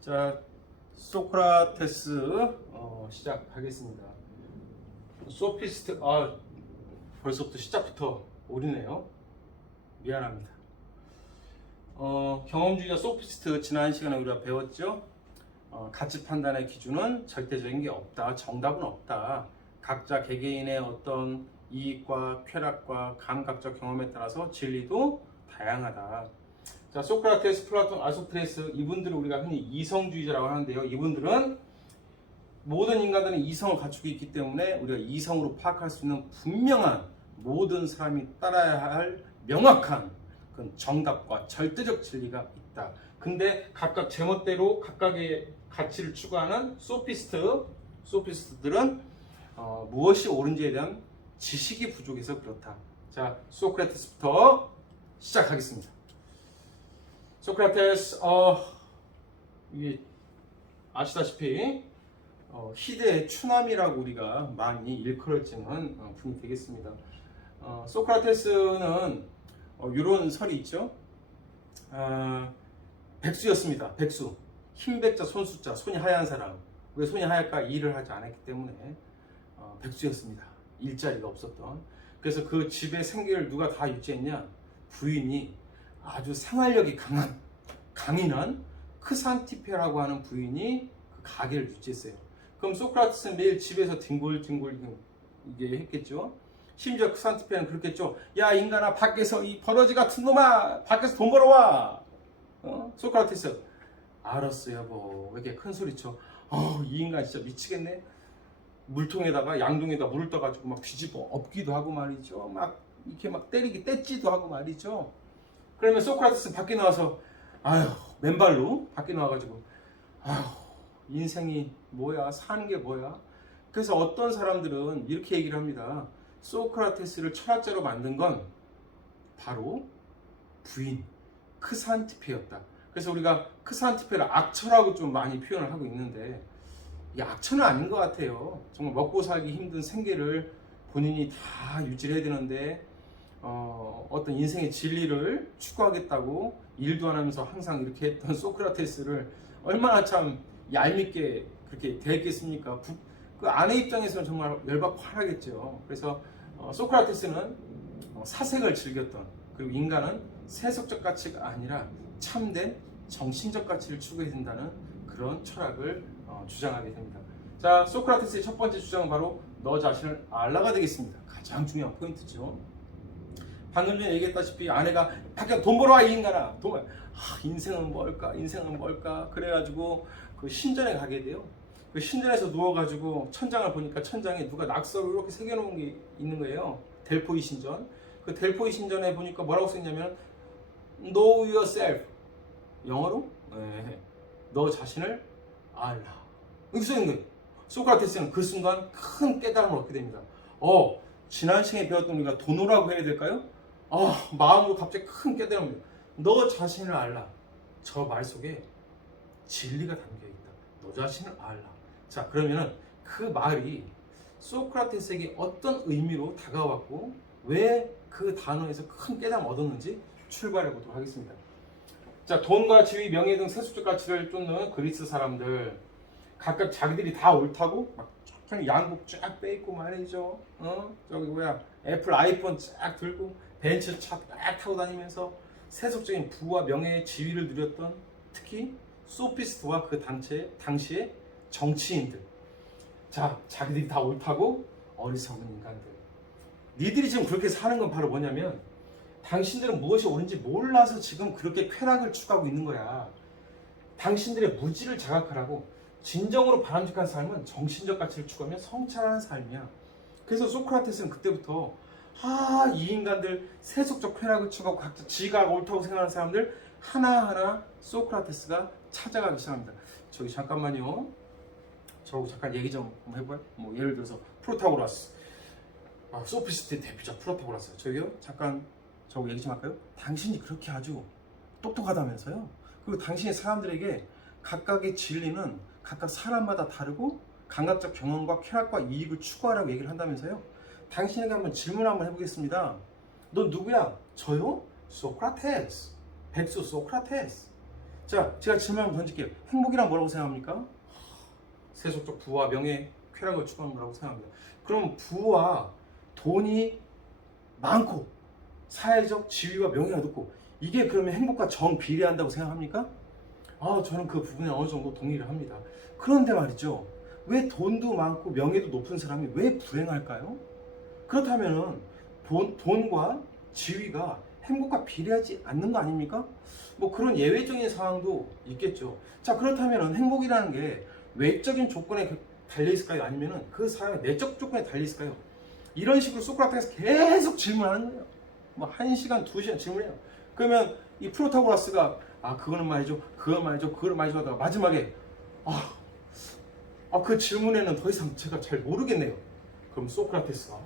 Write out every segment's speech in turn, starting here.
자, 소크라테스 시작하겠습니다. 소피스트, 벌써부터 시작부터 오리네요. 미안합니다. 경험주의자 소피스트 지난 시간에 우리가 배웠죠. 가치 판단의 기준은 절대적인 게 없다. 정답은 없다. 각자 개개인의 어떤 이익과 쾌락과 감각적 경험에 따라서 진리도 다양하다. 자, 소크라테스, 플라톤, 아리스토텔레스 이분들을 우리가 흔히 이성주의자라고 하는데요. 이분들은 모든 인간들은 이성을 갖추고 있기 때문에 우리가 이성으로 파악할 수 있는 분명한 모든 사람이 따라야 할 명확한 그런 정답과 절대적 진리가 있다. 근데 각각 제멋대로 각각의 가치를 추구하는 소피스트들은 무엇이 옳은지에 대한 지식이 부족해서 그렇다. 자, 소크라테스부터 시작하겠습니다. 소크라테스, 이게 아시다시피 희대의 추남이라고 우리가 많이 일컬어지는 분이 되겠습니다. 소크라테스는 이런 설이 있죠. 백수였습니다. 백수. 흰백자 손수자, 손이 하얀 사람. 왜 손이 하얄까? 일을 하지 않았기 때문에 백수였습니다. 일자리가 없었던. 그래서 그 집의 생계를 누가 다 유지했냐? 부인이 아주 생활력이 강인한 크산티페라고 하는 부인이 그 가게를 유지했어요. 그럼 소크라테스는 매일 집에서 뒹굴뒹굴 이게 했겠죠. 심지어 크산티페는 그렇겠죠. 야 인간아, 밖에서 이 버러지 같은 놈아, 밖에서 돈 벌어와. 소크라테스, 알았어 여보. 왜 이렇게 큰 소리쳐? 이 인간 진짜 미치겠네. 물통에다가 양동에다 물을 떠가지고 막 뒤집어 엎기도 하고 말이죠. 막 이렇게 막 떼지도 하고 말이죠. 그러면 소크라테스 밖에 나와서 맨발로 밖에 나와가지고 인생이 뭐야, 사는 게 뭐야. 그래서 어떤 사람들은 이렇게 얘기를 합니다. 소크라테스를 철학자로 만든 건 바로 부인 크산티페였다. 그래서 우리가 크산티페를 악처라고 좀 많이 표현을 하고 있는데 이게 악처는 아닌 것 같아요. 정말 먹고 살기 힘든 생계를 본인이 다 유지를 해야 되는데 어떤 인생의 진리를 추구하겠다고 일도 안 하면서 항상 이렇게 했던 소크라테스를 얼마나 참 얄밉게 그렇게 대했겠습니까? 그 아내 입장에서는 정말 열받고 화나겠죠. 그래서 소크라테스는 사색을 즐겼던, 그리고 인간은 세속적 가치가 아니라 참된 정신적 가치를 추구해야 된다는 그런 철학을 주장하게 됩니다. 자, 소크라테스의 첫 번째 주장은 바로 너 자신을 알라가 되겠습니다. 가장 중요한 포인트죠. 방금 전에 얘기했다시피 아내가 밖에 돈 벌어와 이 인간아. 인생은 뭘까? 그래가지고 그 신전에 가게 돼요. 그 신전에서 누워가지고 천장을 보니까 천장에 누가 낙서로 이렇게 새겨놓은 게 있는 거예요. 델포이 신전. 그 델포이 신전에 보니까 뭐라고 써있냐면 Know yourself. 영어로? 네. 너 자신을 알라. 여기 써있는 거예요. 소크라테스는 그 순간 큰 깨달음을 얻게 됩니다. 지난 시간에 배웠던 우리가 도노라고 해야 될까요? 마음으로 갑자기 큰 깨달음입니다. 너 자신을 알라. 저 말 속에 진리가 담겨있다. 너 자신을 알라. 자, 그러면 그 말이 소크라테스에게 어떤 의미로 다가왔고 왜 그 단어에서 큰 깨달음을 얻었는지 출발해 보도록 하겠습니다. 자, 돈과 지위, 명예 등 세속적 가치를 쫓는 그리스 사람들, 각각 자기들이 다 옳다고 막 양복 쫙 빼입고 말이죠. 저기 애플 아이폰 쫙 들고 벤츠 차 딱 타고 다니면서 세속적인 부와 명예의 지위를 누렸던 특히 소피스트와 그 당시의 정치인들. 자, 자기들이 다 옳다고 어리석은 인간들. 니들이 지금 그렇게 사는 건 바로 뭐냐면 당신들은 무엇이 옳은지 몰라서 지금 그렇게 쾌락을 추구하고 있는 거야. 당신들의 무지를 자각하라고. 진정으로 바람직한 삶은 정신적 가치를 추구하며 성찰하는 삶이야. 그래서 소크라테스는 그때부터 이 인간들 세속적 쾌락을 추구하고 각자 지가 옳다고 생각하는 사람들 하나하나 소크라테스가 찾아가기 시작합니다. 저기 잠깐만요. 저하고 잠깐 얘기 좀 해봐요. 뭐 예를 들어서 프로타고라스, 소피스트의 대표자 프로타고라스. 저기요 잠깐 저하고 얘기 좀 할까요? 당신이 그렇게 아주 똑똑하다면서요. 그리고 당신이 사람들에게 각각의 진리는 각각 사람마다 다르고 감각적 경험과 쾌락과 이익을 추구하라고 얘기를 한다면서요. 당신에게 한번 질문 한번 해보겠습니다. 넌 누구야? 저요? 소크라테스. 백수 소크라테스. 자, 제가 질문 한번 던질게요. 행복이란 뭐라고 생각합니까? 세속적 부와 명예, 쾌락을 추구하는 거라고 생각합니다. 그럼 부와 돈이 많고 사회적 지위와 명예가 높고 이게 그러면 행복과 정비례한다고 생각합니까? 저는 그 부분에 어느 정도 동의를 합니다. 그런데 말이죠. 왜 돈도 많고 명예도 높은 사람이 왜 불행할까요? 그렇다면 돈과 지위가 행복과 비례하지 않는 거 아닙니까? 뭐 그런 예외적인 상황도 있겠죠. 자, 그렇다면 행복이라는 게 외적인 조건에 달려 있을까요? 아니면 그 사람의 내적 조건에 달려 있을까요? 이런 식으로 소크라테스가 계속 질문하는 거예요. 뭐 1시간, 2시간 질문해요. 그러면 이 프로타고라스가 그거는 말이죠, 그건 말이죠, 그걸 말이죠 하다가 마지막에 그 질문에는 더 이상 제가 잘 모르겠네요. 그럼 소크라테스가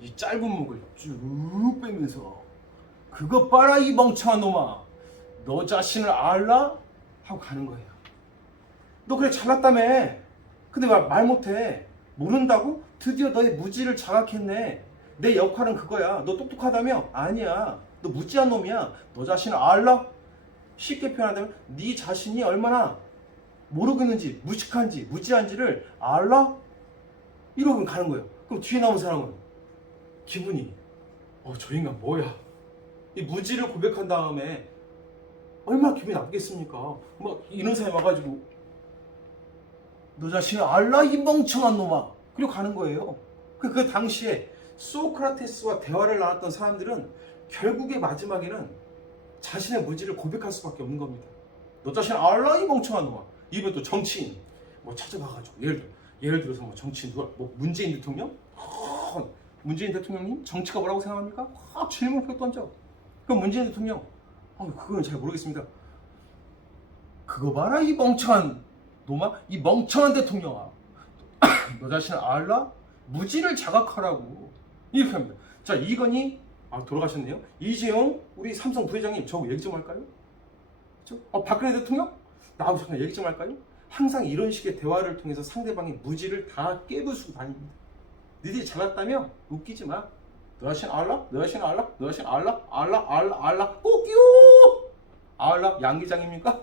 이 짧은 목을 쭉 빼면서 그거 봐라 이 멍청한 놈아, 너 자신을 알라? 하고 가는 거예요. 너 그래 잘났다며. 근데 왜 말 못해? 모른다고? 드디어 너의 무지를 자각했네. 내 역할은 그거야. 너 똑똑하다며? 아니야. 너 무지한 놈이야. 너 자신을 알라? 쉽게 표현한다면 네 자신이 얼마나 모르겠는지, 무식한지, 무지한지를 알라? 이러고 가는 거예요. 그럼 뒤에 나온 사람은 기분이 저 인간 뭐야? 이 무지를 고백한 다음에 얼마나 기분이 나쁘겠습니까? 막 이런 사람이 와가지고 너 자신을 알라 이 멍청한 놈아. 그리고 가는 거예요. 그 당시에 소크라테스와 대화를 나눴던 사람들은 결국에 마지막에는 자신의 무지를 고백할 수밖에 없는 겁니다. 너 자신을 알라 이 멍청한 놈아. 이번 또 정치인 뭐 찾아가가지고 예를 들어서 뭐 정치인 누가 뭐 문재인 대통령? 문재인 대통령님 정치가 뭐라고 생각합니까? 질문을 던져. 그럼 문재인 대통령 그건 잘 모르겠습니다. 그거 봐라 이 멍청한 놈아, 이 멍청한 대통령아. 너 자신을 알라? 무지를 자각하라고. 이렇게 합니다. 자, 이건희 돌아가셨네요. 이재용 우리 삼성 부회장님 저하고 얘기 좀 할까요? 그렇죠? 박근혜 대통령 나하고 잠깐 얘기 좀 할까요? 항상 이런 식의 대화를 통해서 상대방의 무지를 다 깨부수고 다닙니다. 너희들이 잘났다며? 웃기지 마. 너 자신 알라? 너 자신 알라? 너 자신 알라? 알라 꼬끼요. 알라 양기장입니까?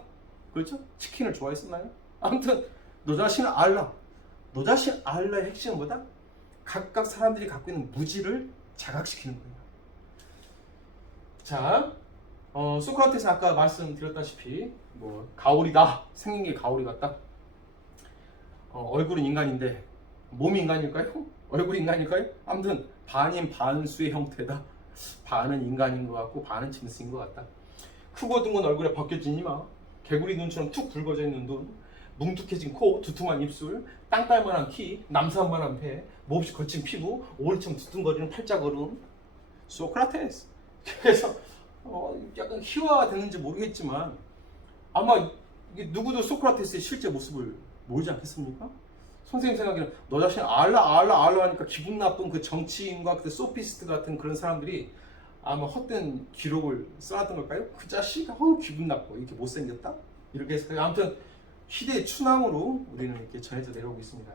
그렇죠? 치킨을 좋아했었나요? 아무튼 너 자신을 알라. 너 자신 알라의 핵심은 뭐다? 각각 사람들이 갖고 있는 무지를 자각시키는 거예요. 자, 소크라테스 아까 말씀드렸다시피 뭐 가오리다. 생긴 게 가오리 같다. 얼굴은 인간인데 몸이 인간일까요? 얼굴이 인간일까요? 아무튼 반인 반수의 형태다. 반은 인간인 것 같고 반은 짐승인 것 같다. 크고 둥근 얼굴에 벗겨진 이마, 개구리 눈처럼 툭 붉어져 있는 눈, 뭉툭해진 코, 두툼한 입술, 땅딸만한 키, 남산만한 배, 몹시 거친 피부, 오리처럼 두둥거리는 팔자걸음. 소크라테스. 그래서 약간 희화가 됐는지 모르겠지만 아마 이게 누구도 소크라테스의 실제 모습을 모르지 않겠습니까? 선생님 생각에는 너 자신 알라 하니까 기분 나쁜 그 정치인과 그 소피스트 같은 그런 사람들이 아마 헛된 기록을 써놨던 걸까요? 그 자식 기분 나빠 이렇게 못생겼다? 이렇게 해서 아무튼 시대의 추남으로 우리는 이렇게 전해져 내려오고 있습니다.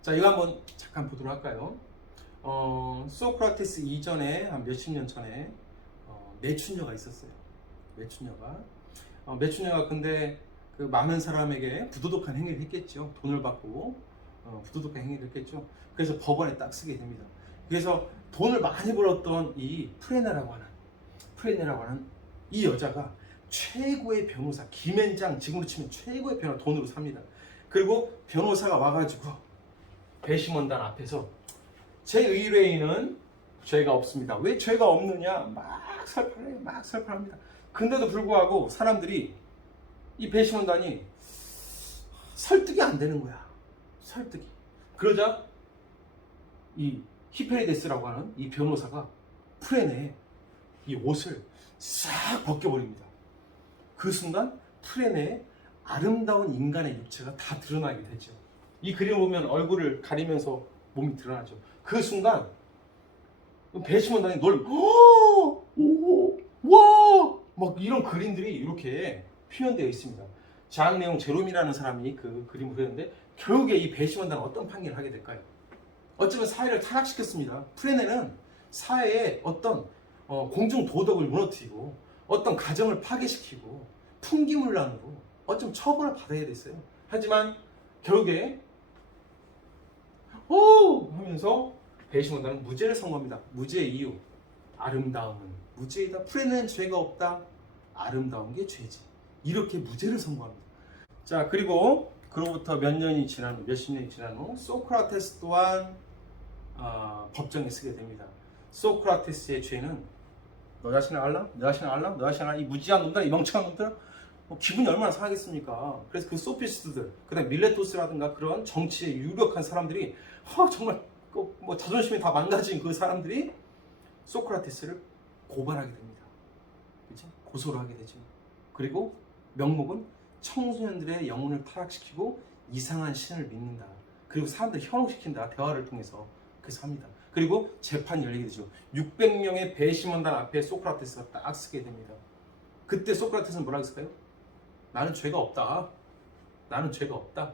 자, 이거 한번 잠깐 보도록 할까요? 소크라테스 이전에 한 몇십 년 전에 매춘녀가 있었어요. 매춘녀가 근데 그 많은 사람에게 부도덕한 행위를 했겠죠. 돈을 받고 부도덕한 행위를 했겠죠. 그래서 법원에 딱 쓰게 됩니다. 그래서 돈을 많이 벌었던 이 프레네라고 하는 이 여자가 최고의 변호사, 김앤장 지금으로 치면 최고의 변호사 돈으로 삽니다. 그리고 변호사가 와가지고 배심원단 앞에서 제 의뢰인은 죄가 없습니다. 왜 죄가 없느냐 막 설파합니다. 근데도 불구하고 사람들이 이 배심원단이 설득이 안 되는 거야. 그러자 이 히페리데스라고 하는 이 변호사가 프레네의 이 옷을 싹 벗겨버립니다. 그 순간 프레네의 아름다운 인간의 육체가 다 드러나게 되죠. 이 그림 보면 얼굴을 가리면서 몸이 드러나죠. 그 순간 배심원단이 막 이런 그림들이 이렇게 표현되어 있습니다. 장내용 제롬이라는 사람이 그 그림을 그렸는데 결국에 이 배심원단은 어떤 판결을 하게 될까요? 어쩌면 사회를 타락시켰습니다. 프레네는 사회의 어떤 공중 도덕을 무너뜨리고 어떤 가정을 파괴시키고 풍기문란으로 어쩜 처벌을 받아야 됐어요. 하지만 결국에 오 하면서 배심원단은 무죄를 선고합니다. 무죄의 이유, 아름다움은 무죄이다. 프레는 죄가 없다. 아름다운 게 죄지. 이렇게 무죄를 선고합니다. 자, 그리고 그로부터 몇 년이 지난 후, 몇십 년이 지난 후 소크라테스 또한 법정에 서게 됩니다. 소크라테스의 죄는 너 자신을 알라? 너 자신을 알라? 너 자신을 알라? 이 무지한 놈들, 이 멍청한 놈들, 기분이 얼마나 상하겠습니까? 그래서 그 소피스트들, 그다음 밀레토스라든가 그런 정치에 유력한 사람들이 정말 뭐 자존심이 다 망가진 그 사람들이 소크라테스를 고발하게 됩니다. 그렇죠? 고소를 하게 되죠. 그리고 명목은 청소년들의 영혼을 타락시키고 이상한 신을 믿는다. 그리고 사람들을 현혹시킨다. 대화를 통해서. 그래서 합니다. 그리고 재판이 열리게 되죠. 600명의 배심원단 앞에 소크라테스가 딱 서게 됩니다. 그때 소크라테스는 뭐라고 했을까요? 나는 죄가 없다. 나는 죄가 없다.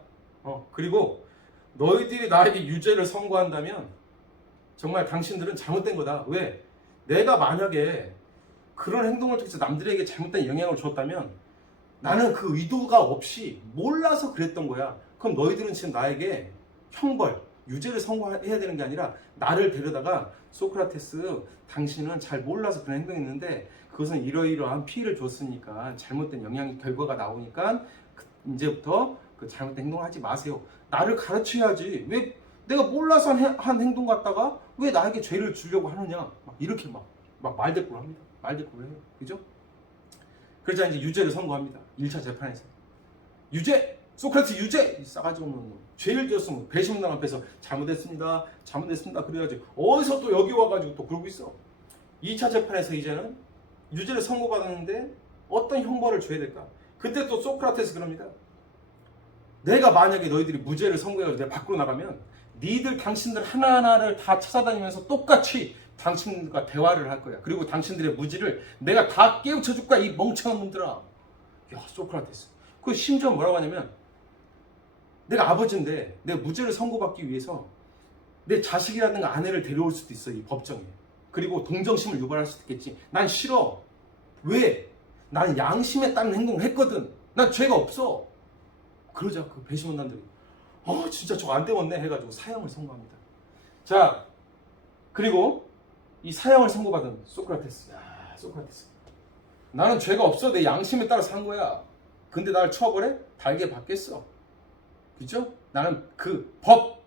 그리고 너희들이 나에게 유죄를 선고한다면 정말 당신들은 잘못된 거다. 왜? 내가 만약에 그런 행동을 통해서 남들에게 잘못된 영향을 줬다면 나는 그 의도가 없이 몰라서 그랬던 거야. 그럼 너희들은 지금 나에게 형벌, 유죄를 선고해야 되는 게 아니라 나를 데려다가 소크라테스, 당신은 잘 몰라서 그런 행동했는데 그것은 이러이러한 피해를 줬으니까 잘못된 영향 결과가 나오니까 이제부터 그 잘못된 행동을 하지 마세요. 나를 가르쳐야지. 왜 내가 몰라서 한 행동 갖다가 왜 나에게 죄를 주려고 하느냐? 이렇게 막 말대꾸를 합니다. 말대꾸를 해요. 그죠? 그러자 이제 유죄를 선고합니다. 1차 재판에서. 유죄! 소크라테스 유죄! 싸가지 없는 놈. 죄를 지었으면 배심원단 앞에서 잘못했습니다. 그래가지고 어디서 또 여기 와가지고 또 그러고 있어. 2차 재판에서 이제는 유죄를 선고받았는데 어떤 형벌을 줘야 될까? 그때 또 소크라테스 그럽니다. 내가 만약에 너희들이 무죄를 선고해가지고 내가 밖으로 나가면 니들 당신들 하나하나를 다 찾아다니면서 똑같이 당신들과 대화를 할 거야. 그리고 당신들의 무지를 내가 다 깨우쳐 줄 거야. 이 멍청한 놈들아. 야, 소크라테스. 그 심지어 뭐라고 하냐면 내가 아버지인데 내가 무죄를 선고받기 위해서 내 자식이라든가 아내를 데려올 수도 있어. 이 법정에. 그리고 동정심을 유발할 수도 있겠지. 난 싫어. 왜? 나는 양심에 따른 행동을 했거든. 난 죄가 없어. 그러자 그 배심원단들이 진짜 저거 안 되겠네 해가지고 사형을 선고합니다. 자, 그리고 이 사형을 선고받은 소크라테스. 야, 소크라테스. 나는 죄가 없어. 내 양심에 따라서 한 거야. 근데 나를 처벌해? 달게 받겠어. 그죠? 나는 그 법.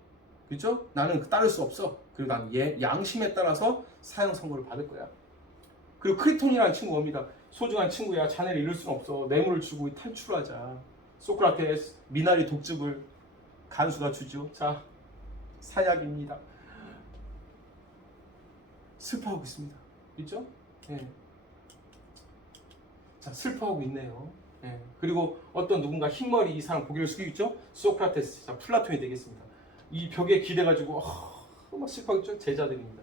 그죠? 나는 따를 수 없어. 그리고 난 양심에 따라서 사형 선고를 받을 거야. 그리고 크리톤이라는 친구가 옵니다. 소중한 친구야. 자네를 잃을 수는 없어. 뇌물을 주고 탈출하자. 소크라테스 미나리 독즙을 간수가 주죠. 자, 사약입니다. 슬퍼하고 있습니다. 있죠? 예. 자, 슬퍼하고 있네요. 예. 그리고 어떤 누군가 흰머리 이 사람 고개를 숙이고 있죠? 소크라테스. 자, 플라톤이 되겠습니다. 이 벽에 기대가지고 막 슬퍼하고 있죠? 제자들입니다.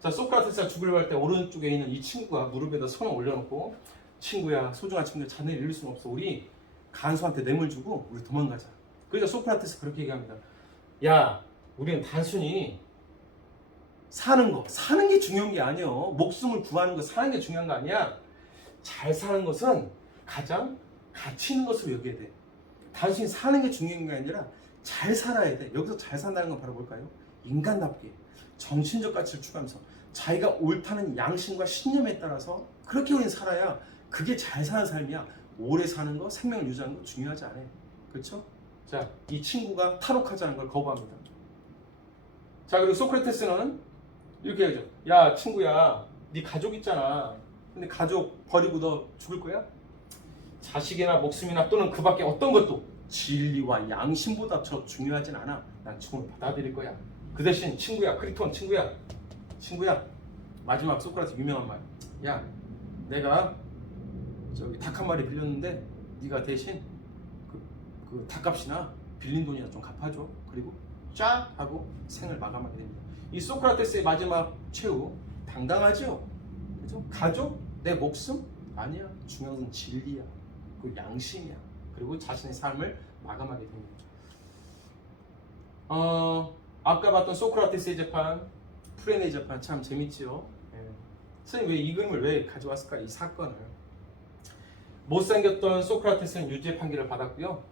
자, 소크라테스가 죽으려고 할 때 오른쪽에 있는 이 친구가 무릎에다 손을 올려놓고 친구야, 소중한 친구야, 자네를 잃을 수는 없어. 우리 간수한테 뇌물 주고 우리 도망가자. 그러자 소크라테스 그렇게 얘기합니다. 야, 우리는 단순히 사는 게 중요한 게 아니야. 목숨을 구하는 거, 사는 게 중요한 거 아니야. 잘 사는 것은 가장 가치 있는 것으로 여겨야 돼. 단순히 사는 게 중요한 게 아니라 잘 살아야 돼. 여기서 잘 산다는 건 바로 뭘까요? 인간답게 정신적 가치를 추구하면서 자기가 옳다는 양심과 신념에 따라서 그렇게 우리는 살아야 그게 잘 사는 삶이야. 오래 사는 거, 생명을 유지하는 거 중요하지 않아요. 그렇죠? 자, 이 친구가 탈옥하자는 걸 거부합니다. 자, 그리고 소크라테스는 이렇게 하죠. 야, 친구야, 네 가족 있잖아. 근데 가족 버리고 너 죽을 거야? 자식이나 목숨이나 또는 그 밖에 어떤 것도 진리와 양심보다 더 중요하진 않아. 난 죽음을 받아들일 거야. 그 대신 친구야, 크리톤 친구야, 마지막 소크라테스 유명한 말. 야, 내가 저기 닭 한 마리 빌렸는데 네가 대신 그 닭값이나 빌린 돈이나 좀 갚아줘. 그리고 쫙 하고 생을 마감하게 됩니다. 이 소크라테스의 마지막 최후 당당하죠. 그죠? 가족, 내 목숨 아니야. 중요한 건 진리야. 그 양심이야. 그리고 자신의 삶을 마감하게 됩니다. 아까 봤던 소크라테스의 재판, 프레네의 재판 참 재밌지요. 예. 선생님 왜 이 그림을 왜 가져왔을까? 이 사건을 못생겼던 소크라테스는 유죄 판결을 받았고요.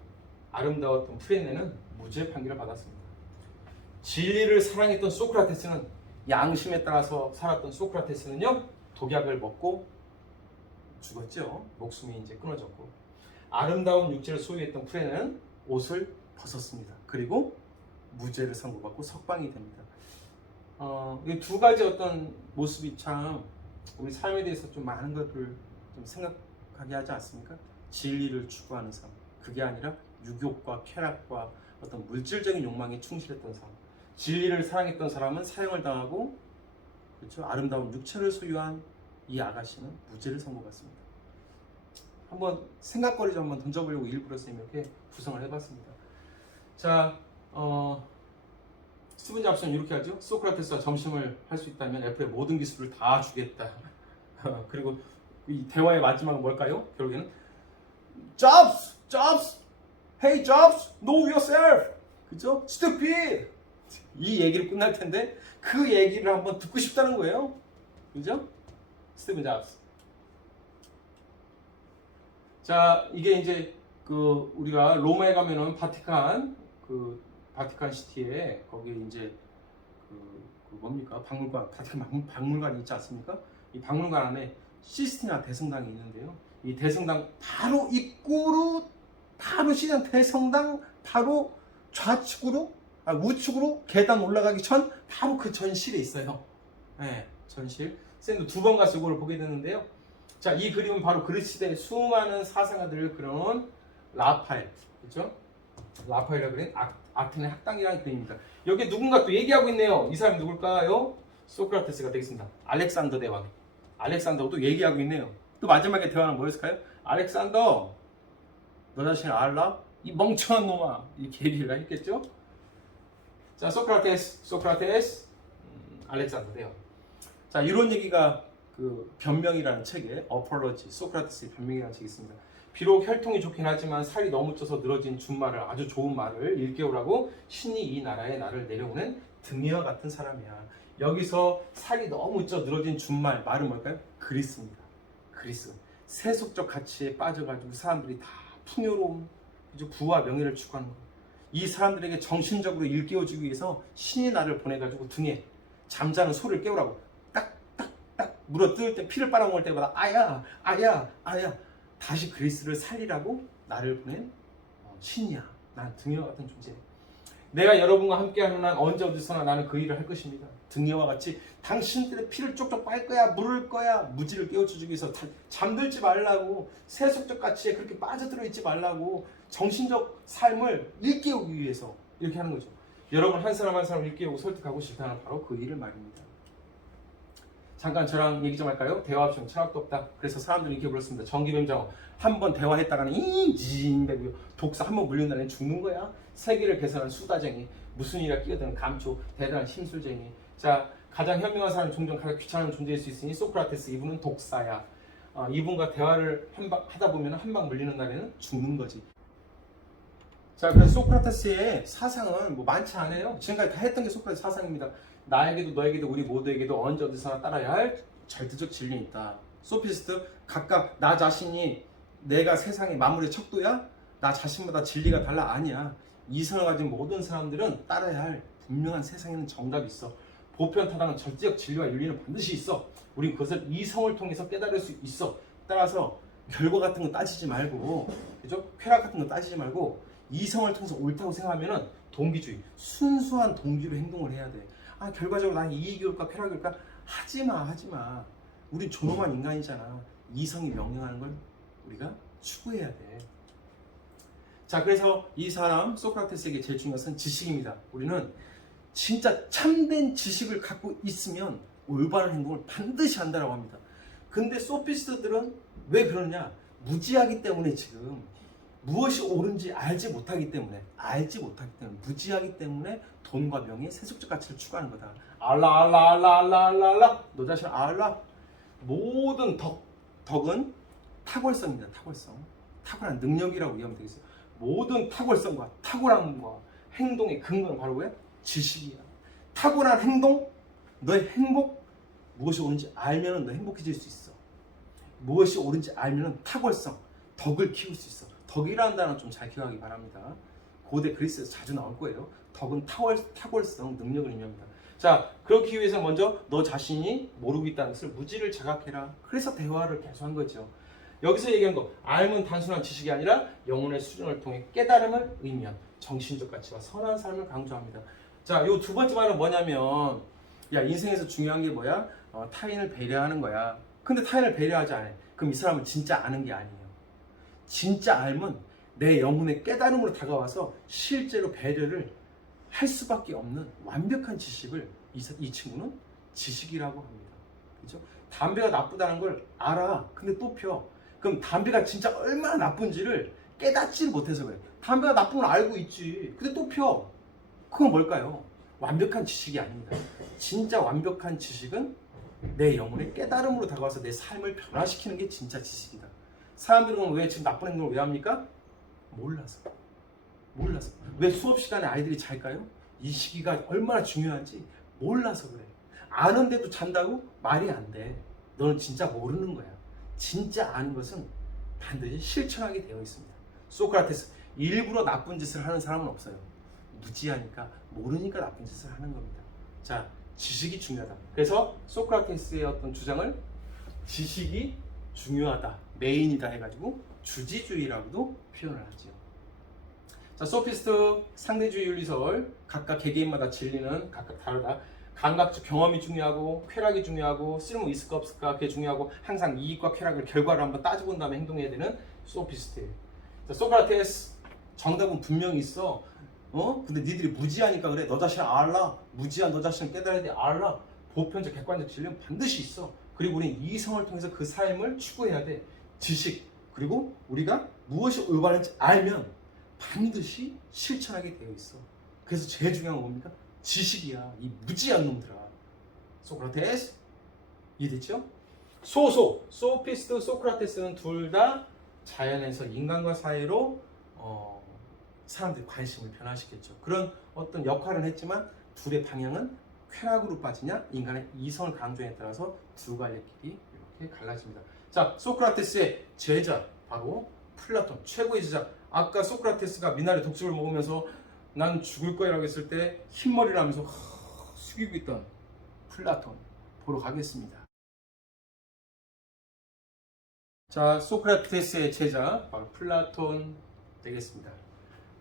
아름다웠던 프레네는 무죄 판결을 받았습니다. 진리를 사랑했던 소크라테스는, 양심에 따라서 살았던 소크라테스는요, 독약을 먹고 죽었죠. 목숨이 이제 끊어졌고, 아름다운 육체를 소유했던 프레네는 옷을 벗었습니다. 그리고 무죄를 선고받고 석방이 됩니다. 이 두 가지 어떤 모습이 참 우리 삶에 대해서 좀 많은 것들을 좀 생각하게 하지 않습니까? 진리를 추구하는 삶, 그게 아니라 유욕과 쾌락과 어떤 물질적인 욕망에 충실했던 삶. 진리를 사랑했던 사람은 사형을 당하고, 그렇죠? 아름다운 육체를 소유한 이 아가씨는 무죄를 선고받습니다. 한번 생각거리 좀 한번 던져보려고 일부러 선생님이 이렇게 구성을 해봤습니다. 자, 스티븐 잡스는 이렇게 하죠. 소크라테스와 점심을 할 수 있다면 애플의 모든 기술을 다 주겠다. 그리고 이 대화의 마지막은 뭘까요? 결국에는 Jobs! Jobs! Hey Jobs! Know yourself! 그죠? Stupid! 이 얘기로 끝날 텐데 그 얘기를 한번 듣고 싶다는 거예요. 그죠? 스티븐 잡스. 자, 이게 이제 그 우리가 로마에 가면은 바티칸 시티에 거기에 이제 그 뭡니까? 박물관, 바티칸 박물관이 있지 않습니까? 이 박물관 안에 시스티나 대성당이 있는데요. 이 대성당 바로 입구로, 바로 시스티나 대성당 바로 우측으로 계단 올라가기 전 바로 그 전실에 있어요. 네, 전실. 쌤도 2번 가서 이걸 보게 되는데요. 자, 이 그림은 바로 그리스 시대의 수많은 사상가들을 그려놓은 라파엘, 그렇죠? 라파엘이라고 그린 아테네 학당이라는 그림입니다. 여기 누군가 또 얘기하고 있네요. 이 사람이 누굴까요? 소크라테스가 되겠습니다. 알렉산더 대왕. 알렉산더가 또 얘기하고 있네요. 또 마지막에 대화는 뭐였을까요? 알렉산더, 너 자신을 알라? 이 멍청한 놈아. 이렇게 얘기를 했겠죠? 자, 소크라테스, 알렉산더 대왕. 자, 이런 얘기가 그 변명이라는 책에 어폴로지, 소크라테스의 변명이라는 책이 있습니다. 비록 혈통이 좋긴 하지만 살이 너무 쪄서 늘어진 준말을, 아주 좋은 말을 일깨우라고 신이 이 나라에 나를 내려오는 등이와 같은 사람이야. 여기서 살이 너무 쪄 늘어진 준말, 말은 뭘까요? 그리스입니다. 그리스. 세속적 가치에 빠져가지고 사람들이 다 풍요로움, 부와 명예를 추구하는 거예요. 이 사람들에게 정신적으로 일깨워주기 위해서 신이 나를 보내가지고 등에 잠자는 소를 깨우라고 딱딱딱 물어뜯을 때, 피를 빨아먹을 때마다 아야 다시 그리스를 살리라고 나를 보낸 신이야. 난 등이와 같은 존재. 내가 여러분과 함께하는 한 언제 어디서나 나는 그 일을 할 것입니다. 등이와 같이 당신들의 피를 쪽쪽 빨 거야, 물을 거야. 무지를 깨워주기 위해서 잠들지 말라고, 세속적 가치에 그렇게 빠져들어 있지 말라고, 정신적 삶을 일깨우기 위해서 이렇게 하는 거죠. 여러분 한 사람 한 사람 일깨우고 설득하고 싶다는 바로 그 일을 말입니다. 잠깐 저랑 얘기 좀 할까요? 대화 없이는 철학도 없다. 그래서 사람들이 이렇게 불렀습니다. 전기뱀장어. 한번 대화했다가는 징배고요. 독사 한번 물린다면 죽는 거야. 세계를 개선한 수다쟁이. 무슨 일이라 끼어드는 감초. 대단한 심술쟁이. 자, 가장 현명한 사람이 종종 가장 귀찮은 존재일 수 있으니 소크라테스, 이분은 독사야. 이분과 대화를 하다 보면 한 방 물리는 날에는 죽는 거지. 자, 그래서 소크라테스의 사상은 뭐 많지 않아요. 지금까지 다 했던 게 소크라테스 사상입니다. 나에게도 너에게도 우리 모두에게도 언제 어디서나 따라야 할 절대적 진리는 있다. 소피스트, 각각 나 자신이 내가 세상의 만물의 척도야? 나 자신보다 진리가 달라? 아니야. 이성을 가진 모든 사람들은 따라야 할 분명한 세상에는 정답이 있어. 보편타당한 절대적 진리와 윤리는 반드시 있어. 우린 그것을 이성을 통해서 깨달을 수 있어. 따라서 결과 같은 거 따지지 말고, 그죠? 쾌락 같은 거 따지지 말고 이성을 통해서 옳다고 생각하면은 동기주의, 순수한 동기로 행동을 해야 돼. 결과적으로 난 이익이 올까 쾌락이 올까? 하지마. 우린 존엄한 인간이잖아. 이성이 명령하는 걸 우리가 추구해야 돼. 자, 그래서 이 사람 소크라테스에게 제일 중요한 것은 지식입니다. 우리는 진짜 참된 지식을 갖고 있으면 올바른 행동을 반드시 한다라고 합니다. 근데 소피스트들은 왜 그러냐? 무지하기 때문에, 지금 무엇이 옳은지 알지 못하기 때문에 무지하기 때문에 돈과 명예, 세속적 가치를 추구하는 거다. 알라 너 자신 알라. 모든 덕은 탁월성입니다. 탁월한 능력이라고 이해하면 되겠어요. 모든 탁월성과 탁월함과 행동의 근거는 바로 뭐야? 지식이야. 탁월한 행동, 너의 행복, 무엇이 옳은지 알면 너 행복해질 수 있어. 무엇이 옳은지 알면 탁월성, 덕을 키울 수 있어. 덕이라는 단어 좀 잘 기억하기 바랍니다. 고대 그리스에서 자주 나올 거예요. 덕은 탁월성, 능력을 의미합니다. 자, 그렇기 위해서 먼저 너 자신이 모르고 있다는 것을 무지를 자각해라. 그래서 대화를 계속 한 거죠. 여기서 얘기한 거, 알은 단순한 지식이 아니라 영혼의 수련을 통해 깨달음을 의미한 정신적 가치와 선한 삶을 강조합니다. 자, 요 두 번째 말은 뭐냐면, 야, 인생에서 중요한 게 뭐야? 타인을 배려하는 거야. 근데 타인을 배려하지 않아. 그럼 이 사람은 진짜 아는 게 아니에요. 진짜 알면 내 영혼의 깨달음으로 다가와서 실제로 배려를 할 수밖에 없는 완벽한 지식을 이 친구는 지식이라고 합니다. 그죠? 담배가 나쁘다는 걸 알아. 근데 또 펴. 그럼 담배가 진짜 얼마나 나쁜지를 깨닫지 못해서 그래. 담배가 나쁜 걸 알고 있지. 근데 또 펴. 그건 뭘까요? 완벽한 지식이 아닙니다. 진짜 완벽한 지식은 내 영혼의 깨달음으로 다가와서 내 삶을 변화시키는 게 진짜 지식이다. 사람들은 왜 지금 나쁜 행동을 왜 합니까? 몰라서. 왜 수업 시간에 아이들이 잘까요? 이 시기가 얼마나 중요한지 몰라서 그래. 아는데도 잔다고? 말이 안 돼. 너는 진짜 모르는 거야. 진짜 아는 것은 반드시 실천하게 되어 있습니다. 소크라테스, 일부러 나쁜 짓을 하는 사람은 없어요. 무지하니까, 모르니까 나쁜 짓을 하는 겁니다. 자, 지식이 중요하다. 그래서 소크라테스의 어떤 주장을 지식이 중요하다, 메인이다 해가지고 주지주의라고도 표현을 하죠. 자, 소피스트, 상대주의 윤리설, 각각 개개인마다 진리는 각각 다르다. 감각적 경험이 중요하고, 쾌락이 중요하고, 쓸모 있을까 없을까 그게 중요하고, 항상 이익과 쾌락을 결과를 한번 따지고 본 다음에 행동해야 되는 소피스트예요. 자, 소크라테스, 정답은 분명히 있어. 근데 니들이 무지하니까 그래. 너 자신 알라. 무지한 너 자신을 깨달아야 돼. 알라. 보편적 객관적 진리는 반드시 있어. 그리고 우리는 이성을 통해서 그 삶을 추구해야 돼. 지식, 그리고 우리가 무엇이 올바른지 알면 반드시 실천하게 되어 있어. 그래서 제일 중요한 건 뭡니까? 지식이야. 이 무지한 놈들아. 소크라테스, 이해됐죠? 소피스트, 소크라테스는 둘 다 자연에서 인간과 사이로 사람들이 관심을 변화시켰죠. 그런 어떤 역할은 했지만 둘의 방향은 쾌락으로 빠지냐, 인간의 이성을 강조에 따라서 두 갈래 길이 이렇게 갈라집니다. 자, 소크라테스의 제자, 바로 플라톤, 최고의 제자. 아까 소크라테스가 미나리 독주를 먹으면서 난 죽을 거라고 했을 때 흰머리를 하면서 숙이고 있던 플라톤 보러 가겠습니다. 자, 소크라테스의 제자, 바로 플라톤 되겠습니다.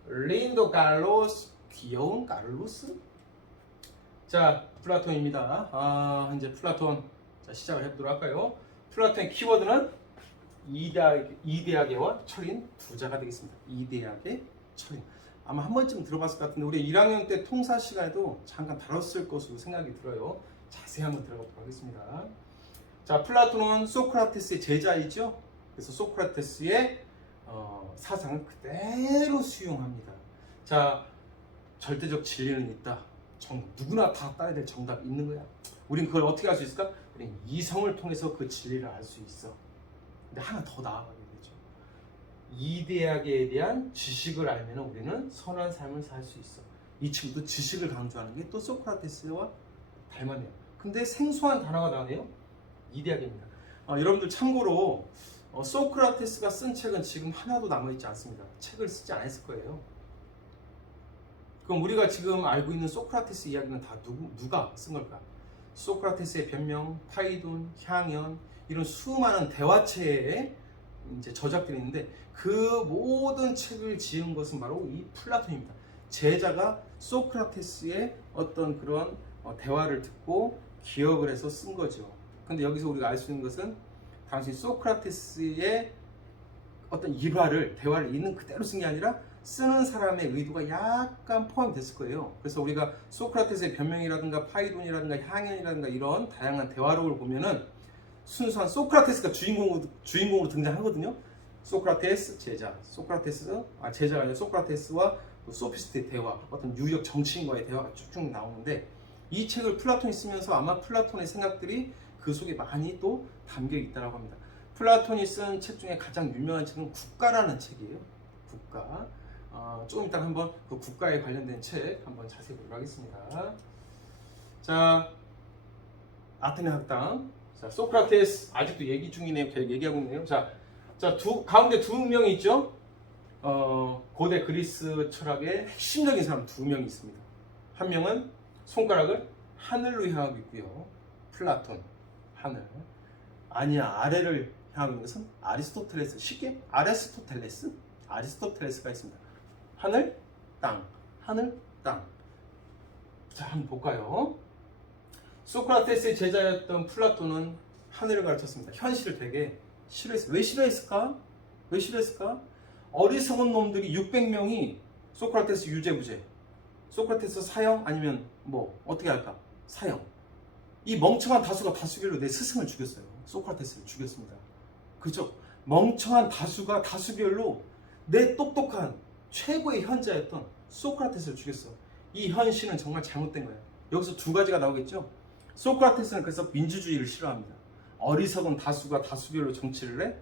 린도 칼로스, 귀여운 카를로스. 자, 플라톤입니다. 이제 플라톤, 자, 시작을 해보도록 할까요? 플라톤의 키워드는 이데아계와 철인 두 자가 되겠습니다. 이데아계, 철인. 아마 한 번쯤 들어봤을 것 같은데 우리 1학년 때 통사 시간에도 잠깐 다뤘을 것으로 생각이 들어요. 자세히 한번 들어가도록 하겠습니다. 자, 플라톤은 소크라테스의 제자이죠. 그래서 소크라테스의 사상을 그대로 수용합니다. 자, 절대적 진리는 있다. 누구나 다 따야 될 정답이 있는 거야. 우린 그걸 어떻게 알 수 있을까? 우린 이성을 통해서 그 진리를 알 수 있어. 근데 하나 더 나아가게 되죠. 이데아계에 대한 지식을 알면 우리는 선한 삶을 살 수 있어. 이 친구도 지식을 강조하는 게 또 소크라테스와 닮았네요. 근데 생소한 단어가 나오네요. 이데아계입니다. 여러분들 참고로 소크라테스가 쓴 책은 지금 하나도 남아있지 않습니다. 책을 쓰지 않았을 거예요. 그럼 우리가 지금 알고 있는 소크라테스 이야기는 다 누가 쓴 걸까? 소크라테스의 변명, 파이돈, 향연, 이런 수많은 대화체에 이제 저작들이 있는데 그 모든 책을 지은 것은 바로 이 플라톤입니다. 제자가 소크라테스의 어떤 그런 대화를 듣고 기억을 해서 쓴 거죠. 근데 여기서 우리가 알 수 있는 것은 당시 소크라테스의 어떤 일화를, 대화를 있는 그대로 쓴 게 아니라 쓰는 사람의 의도가 약간 포함됐을 거예요. 그래서 우리가 소크라테스의 변명이라든가 파이돈이라든가 향연이라든가 이런 다양한 대화록을 보면은 순수한 소크라테스가 주인공으로 등장하거든요. 소크라테스 제자, 제자가 아니라 소크라테스와 소피스트의 대화, 어떤 유력 정치인과의 대화가 쭉쭉 나오는데 이 책을 플라톤이 쓰면서 아마 플라톤의 생각들이 그 속에 많이 또 담겨 있다고 합니다. 플라톤이 쓴 책 중에 가장 유명한 책은 국가라는 책이에요. 국가. 조금 이따가 한번 그 국가에 관련된 책 한번 자세히 보도록 하겠습니다. 자, 아테네 학당. 자, 소크라테스 아직도 얘기 중이네요. 계속 얘기하고 있네요. 자, 자, 가운데 두 명이 있죠? 고대 그리스 철학의 핵심적인 사람 두 명이 있습니다. 한 명은 손가락을 하늘로 향하고 있고요. 플라톤, 하늘. 아니야, 아래를 향하고 있는 것은 아리스토텔레스. 쉽게 아리스토텔레스가 있습니다. 하늘, 땅, 하늘, 땅. 자, 한번 볼까요? 소크라테스의 제자였던 플라톤은 하늘을 가르쳤습니다. 현실을 되게 싫어했어요. 왜 싫어했을까? 어리석은 놈들이 600명이 소크라테스 유죄부재, 소크라테스 사형 아니면 뭐 어떻게 할까? 사형. 이 멍청한 다수가 다수결로 내 스승을 죽였어요. 소크라테스를 죽였습니다. 그죠? 멍청한 다수가 다수결로 내 똑똑한 최고의 현자였던 소크라테스를 죽였어. 이 현실은 정말 잘못된 거예요. 여기서 두 가지가 나오겠죠? 소크라테스는 그래서 민주주의를 싫어합니다. 어리석은 다수가 다수결로 정치를 해?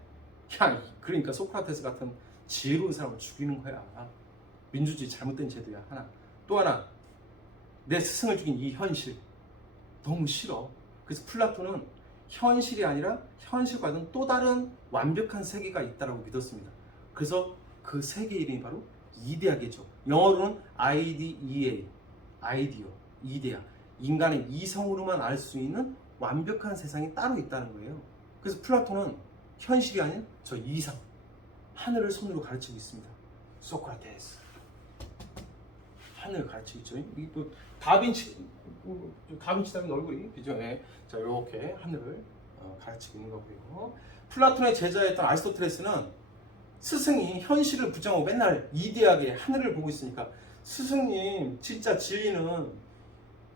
그러니까 소크라테스 같은 지혜로운 사람을 죽이는 거야. 민주주의 잘못된 제도야. 하나. 또 하나, 내 스승을 죽인 이 현실 너무 싫어. 그래서 플라톤은 현실이 아니라 현실과는 또 다른 완벽한 세계가 있다고 믿었습니다. 그래서 그 세계 이름이 바로 이데아계죠. 영어로는 IDEA, 아이디어, 이데아. 인간의 이성으로만 알 수 있는 완벽한 세상이 따로 있다는 거예요. 그래서 플라톤은 현실이 아닌 저 이상, 하늘을 손으로 가르치고 있습니다. 소크라테스. 하늘을 가르치고 있죠. 이 또 다빈치 닮은 얼굴이, 그죠? 네. 자, 이렇게 하늘을 가르치고 있는 거고요. 플라톤의 제자였던 아리스토텔레스는 스승이 현실을 부정하고 맨날 이데아계 하늘을 보고 있으니까, 스승님 진짜 진리는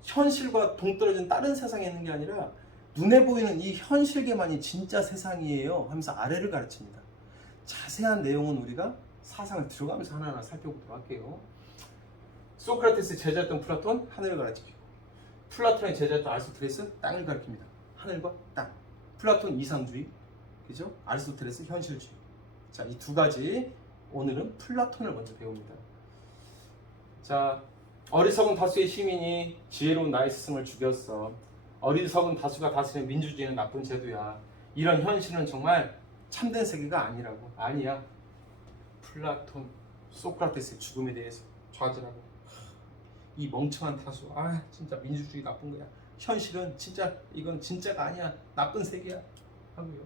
현실과 동떨어진 다른 세상에 있는 게 아니라 눈에 보이는 이 현실계만이 진짜 세상이에요 하면서 아래를 가르칩니다. 자세한 내용은 우리가 사상을 들어가면서 하나하나 살펴보도록 할게요. 소크라테스 제자였던 플라톤, 하늘을 가르치고, 플라톤의 제자였던 아리스토텔레스, 땅을 가르칩니다. 하늘과 땅. 플라톤 이상주의, 그죠? 아리스토텔레스 현실주의. 자, 이 두 가지 오늘은 플라톤을 먼저 배웁니다. 자, 어리석은 다수의 시민이 지혜로운 나의 스승을 죽였어. 어리석은 다수가 다스리는 민주주의는 나쁜 제도야. 이런 현실은 정말 참된 세계가 아니라고. 아니야. 플라톤, 소크라테스의 죽음에 대해서 좌절하고, 이 멍청한 다수, 진짜 민주주의 나쁜 거야. 현실은 진짜 이건 진짜가 아니야. 나쁜 세계야. 하고요.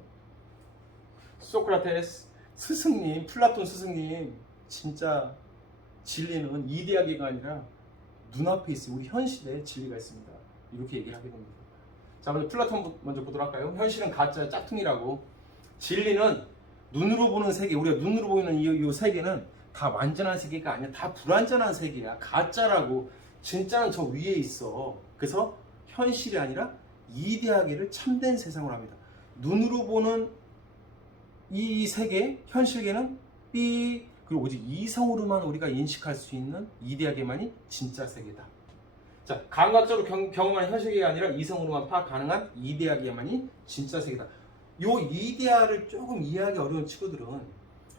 소크라테스, 스승님, 플라톤 스승님, 진짜 진리는 이데아계가 아니라 눈앞에 있어요. 우리 현실에 진리가 있습니다. 이렇게 얘기를 하게 됩니다. 자, 먼저 플라톤 먼저 보도록 할까요? 현실은 가짜의 짝퉁이라고. 진리는 눈으로 보는 세계, 우리가 눈으로 보이는 이 세계는 다 완전한 세계가 아니야. 다 불완전한 세계야. 가짜라고. 진짜는 저 위에 있어. 그래서 현실이 아니라 이데아계를 참된 세상으로 합니다. 눈으로 보는 이 세계, 현실계는 그리고 오직 이성으로만 우리가 인식할 수 있는 이데아계만이 진짜 세계다. 자, 감각적으로 경험하는 현실계가 아니라 이성으로만 파악 가능한 이데아계만이 진짜 세계다. 요 이데아를 조금 이해하기 어려운 친구들은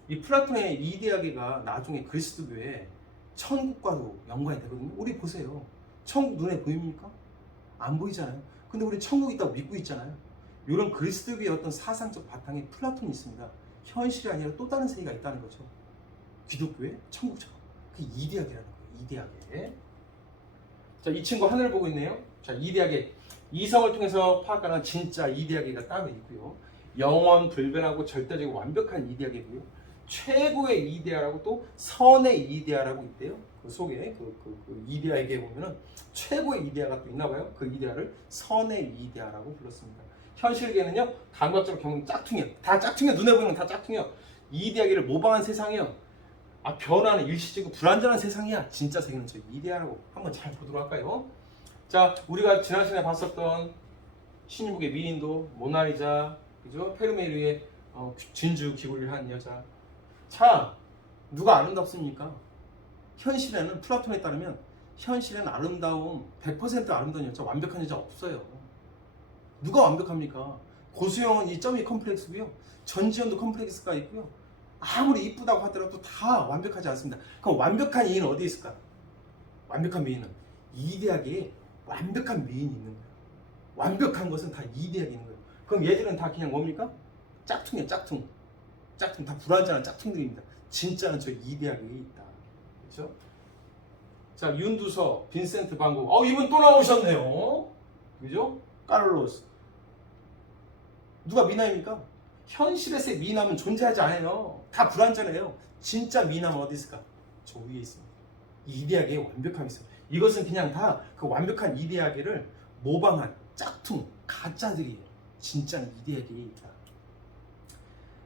이 플라톤의 이데아계가 나중에 그리스도교에 천국과도 연관이 되거든요. 우리 보세요. 천국 눈에 보입니까? 안 보이잖아요. 근데 우리 천국이 있다고 믿고 있잖아요. 이런 그리스도교의 어떤 사상적 바탕에 플라톤이 있습니다. 현실이 아니라 또 다른 세계가 있다는 거죠. 기독교의 천국처럼. 그게 이데아계라는 거예요. 이데아계. 자, 이 친구 하늘을 보고 있네요. 자, 이데아계. 이성을 통해서 파악하는 진짜 이데아계가 따로 있고요. 영원 불변하고 절대적이고 완벽한 이데아계고요. 최고의 이데아라고, 또 선의 이데아라고 있대요. 그 속에 그 이데아에게 보면은 최고의 이데아가 또 있나 봐요. 그 이데아를 선의 이데아라고 불렀습니다. 현실계는요, 감각적으로 경험은 짝퉁이야. 다 짝퉁이야. 눈에 보이는 다 짝퉁이야. 이데아계를 모방한 세상이요. 변화는 일시적이고 불완전한 세상이야. 진짜 세계는 저 이데아라고. 한번 잘 보도록 할까요? 자, 우리가 지난 시간에 봤었던 신유국의 미인도, 모나리자, 그죠? 페르메르의 진주 기부를 한 여자. 자, 누가 아름답습니까? 현실에는, 플라톤에 따르면 현실에는 아름다움, 100% 아름다운 여자, 완벽한 여자 없어요. 누가 완벽합니까? 고수영은 이 점이 컴플렉스고요. 전지현도 컴플렉스가 있고요. 아무리 이쁘다고 하더라도 다 완벽하지 않습니다. 그럼 완벽한 미인은 어디에 있을까? 완벽한 미인은 이데아계에 완벽한 미인이 있는 거예요. 완벽한 것은 다 이데아계에 있는 거예요. 그럼 얘들은 다 그냥 뭡니까? 짝퉁이야, 짝퉁. 짝퉁, 다 불완전한 짝퉁들입니다. 진짜는 저 이대학에 있다. 그렇죠? 자, 윤두서, 빈센트 반 고흐. 이분 또 나오셨네요. 그죠? 카를로스. 누가 미남입니까? 현실에서의 미남은 존재하지 않아요. 다 불완전해요. 진짜 미남은 어디 있을까? 저 위에 있습니다. 이대학의 완벽함이 있어요. 이것은 그냥 다 그 완벽한 이대학을 모방한 짝퉁, 가짜들이에요. 진짜는 이대학에 있다.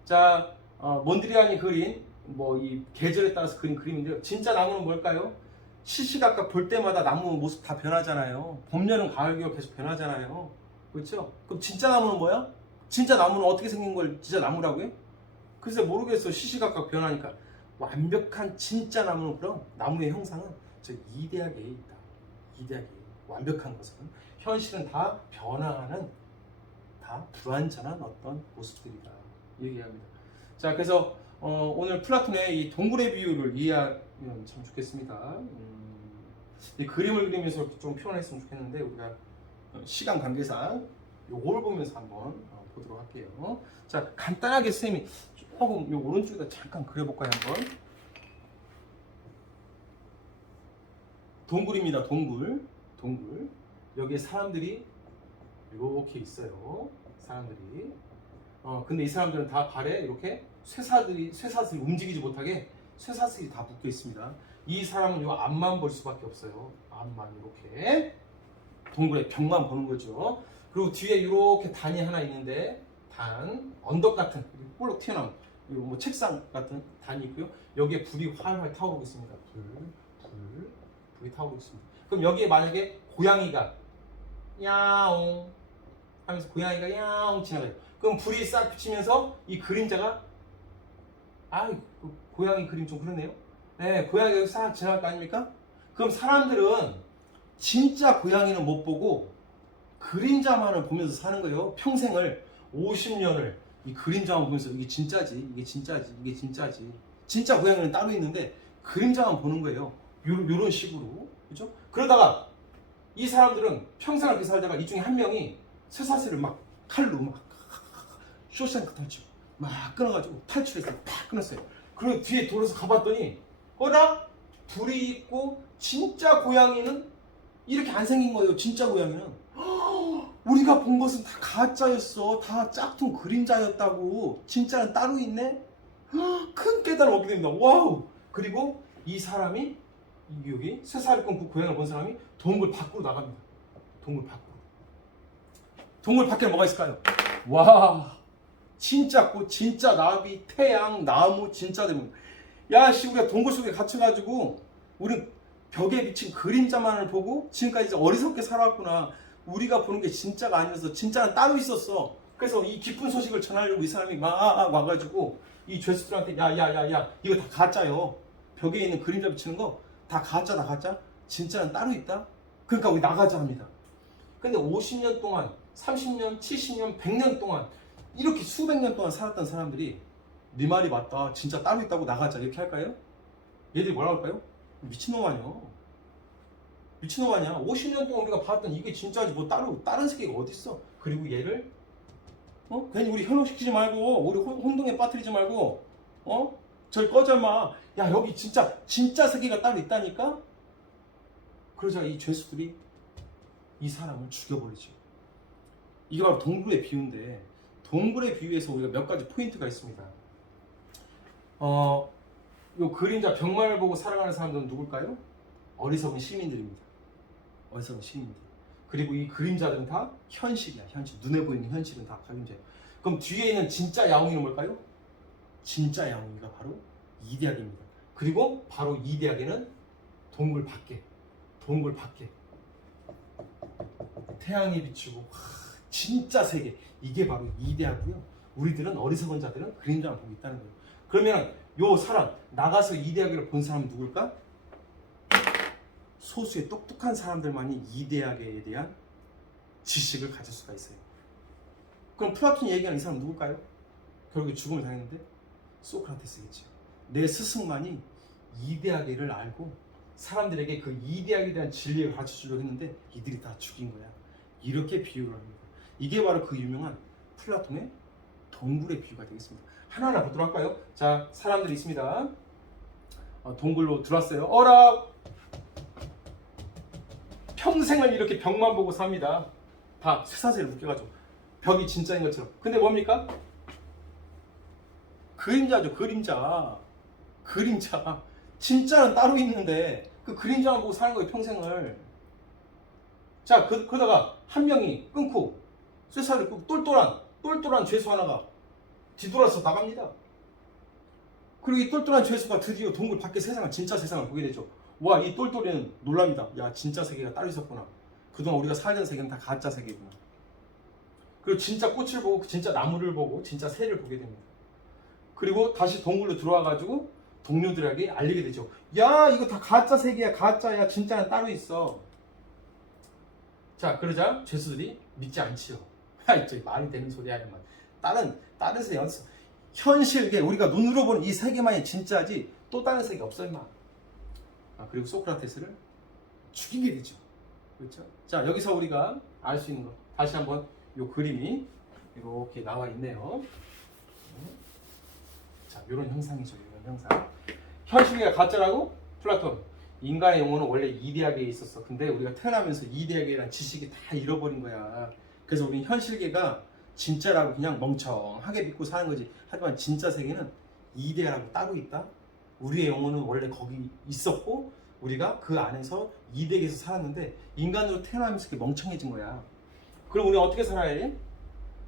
자, 몬드리안이 그린 이 계절에 따라서 그린 그림인데요. 진짜 나무는 뭘까요? 시시각각 볼 때마다 나무 모습 다 변하잖아요. 봄, 여름, 가을, 겨울 계속 변하잖아요. 그렇죠? 그럼 진짜 나무는 뭐야? 진짜 나무는 어떻게 생긴 걸 진짜 나무라고요? 글쎄 모르겠어. 시시각각 변하니까. 완벽한 진짜 나무는 그럼 나무의 형상은 저 이대학에 있다. 이대학에 완벽한 것은 현실은 다 변화하는 다 불완전한 어떤 모습들이다 얘기합니다. 자, 그래서 오늘 플라톤의 이 동굴의 비유를 이해하면 참 좋겠습니다. 이 그림을 그리면서 좀 표현했으면 좋겠는데 우리가 시간 관계상 요걸 보면서 한번 보도록 할게요. 자, 간단하게 선생님이 조금 요 오른쪽에다 잠깐 그려볼까요 한번. 동굴입니다. 동굴. 여기에 사람들이 이렇게 있어요. 사람들이. 근데 이 사람들은 다 발에 이렇게 쇠사슬이 움직이지 못하게 쇠사슬이 다 묶여 있습니다. 이 사람은 요 앞만 볼 수밖에 없어요. 앞만 이렇게. 동굴의 벽만 보는 거죠. 그리고 뒤에 이렇게 단이 하나 있는데 언덕 같은 볼록 튀어나온 뭐 책상 같은 단이 있고요. 여기에 불이 활활 타오르고 있습니다. 불이 타오르고 있습니다. 그럼 여기에 만약에 고양이가 야옹 하면서 고양이가 야옹 지나가요. 그럼 불이 싹 비치면서 이 그림자가 그 고양이 그림 좀 그러네요. 네, 고양이가 싹 지나갈 거 아닙니까? 그럼 사람들은 진짜 고양이는 못 보고 그림자만을 보면서 사는 거예요. 평생을 50년을 이 그림자만 보면서 이게 진짜지. 진짜 고양이는 따로 있는데 그림자만 보는 거예요. 요런 식으로. 그죠? 그러다가 이 사람들은 평생을 그렇게 살다가 이 중에 한 명이 쇠사슬을 막 칼로 막 쇼생크 탈출 막 끊어가지고 탈출했어요. 팍 끊었어요. 그리고 뒤에 돌아서 가봤더니 불이 있고 진짜 고양이는 이렇게 안 생긴 거예요. 진짜 고양이는 우리가 본 것은 다 가짜였어. 다 짝퉁 그림자였다고. 진짜는 따로 있네. 큰 깨달음을 얻게 됩니다. 와우. 그리고 이 사람이 여기 쇠사슬 끊고 고양이를 본 사람이 동굴 밖으로 나갑니다. 동굴 밖에 뭐가 있을까요? 와, 진짜 꽃, 진짜 나비, 태양, 나무, 진짜 대문. 야씨, 우리가 동굴 속에 갇혀가지고 우리 벽에 비친 그림자만을 보고 지금까지 이제 어리석게 살아왔구나. 우리가 보는 게 진짜가 아니어서 진짜는 따로 있었어. 그래서 이 기쁜 소식을 전하려고 이 사람이 막 와가지고 이 죄수들한테 야야야야 이거 다 가짜요. 벽에 있는 그림자 비치는 거 다 가짜다 가짜. 진짜는 따로 있다. 그러니까 우리 나가자 합니다. 근데 50년 동안 30년 70년 100년 동안 이렇게 수백 년 동안 살았던 사람들이 네 말이 맞다. 진짜 따로 있다고 나가자. 이렇게 할까요? 얘들이 뭐라 할까요? 미친놈 아니야. 50년 동안 우리가 봤던 이게 진짜지 뭐 다른 세계가 어딨어. 그리고 얘를 괜히 우리 현혹시키지 말고 우리 혼동에 빠뜨리지 말고 저리 꺼져 마. 야 여기 진짜 세계가 따로 있다니까. 그러자 이 죄수들이 이 사람을 죽여버리죠. 이게 바로 동굴의 비유인데 동굴의 비유에서 우리가 몇 가지 포인트가 있습니다. 요 그림자 벽만을 보고 살아가는 사람들은 누굴까요? 어리석은 시민들입니다. 어리석은 시민들. 그리고 이 그림자들은 다 현실이야. 현실. 눈에 보이는 현실은 다 그림자예요. 그럼 뒤에 있는 진짜 야옹이는 뭘까요? 진짜 야옹이가 바로 이대학입니다. 그리고 바로 이대학에는 동굴 밖에 태양이 비추고 진짜 세계, 이게 바로 이대학이고요. 우리들은 어리석은 자들은 그림자만 보고 있다는 거예요. 그러면 요 사람 나가서 이대학을 본 사람은 누굴까? 소수의 똑똑한 사람들만이 이대학에 대한 지식을 가질 수가 있어요. 그럼 플라톤이 얘기하는 이 사람은 누굴까요? 결국에 죽음을 당했는데 소크라테스겠죠. 내 스승만이 이대학을 알고 사람들에게 그 이대학에 대한 진리를 가르쳐주려고 했는데 이들이 다 죽인 거야. 이렇게 비유를 합니다. 이게 바로 그 유명한 플라톤의 동굴의 비유가 되겠습니다. 하나하나 보도록 할까요? 자, 사람들이 있습니다. 동굴로 들어왔어요. 어라! 평생을 이렇게 벽만 보고 삽니다. 다 쇠사슬에 묶여가지고 벽이 진짜인 것처럼. 근데 뭡니까? 그림자죠. 그림자. 진짜는 따로 있는데 그 그림자만 보고 사는 거예요. 평생을. 자, 그러다가 한 명이 끊고 쇠사슬을 끊고 똘똘한 죄수 하나가 뒤돌아서 나갑니다. 그리고 이 똘똘한 죄수가 드디어 동굴 밖의 세상을, 진짜 세상을 보게 되죠. 와, 이 똘똘이는 놀랍니다. 야, 진짜 세계가 따로 있었구나. 그동안 우리가 살던 세계는 다 가짜 세계구나. 그리고 진짜 꽃을 보고, 진짜 나무를 보고, 진짜 새를 보게 됩니다. 그리고 다시 동굴로 들어와가지고 동료들에게 알리게 되죠. 야, 이거 다 가짜 세계야, 가짜야. 진짜는 따로 있어. 자, 그러자 죄수들이 믿지 않지요. 저 말이 되는 소리 하려면 다른 세계 어딨어? 현실계, 우리가 눈으로 보는 이 세계만이 진짜지 또 다른 세계 없어 임마. 그리고 소크라테스를 죽이게 되죠. 그렇죠? 자, 여기서 우리가 알 수 있는 거 다시 한번 이 그림이 이렇게 나와 있네요. 자, 이런 형상이죠. 이런 형상. 현실계가 가짜라고? 플라톤. 인간의 영혼은 원래 이데아계에 있었어. 근데 우리가 태어나면서 이데아계라는 지식이 다 잃어버린 거야. 그래서 우리는 현실계가 진짜라고 그냥 멍청하게 믿고 사는 거지. 하지만 진짜 세계는 이데아라고 따로 있다. 우리의 영혼은 원래 거기 있었고 우리가 그 안에서 이데아계에서 살았는데 인간으로 태어나면서 이렇게 멍청해진 거야. 그럼 우리는 어떻게 살아야 돼?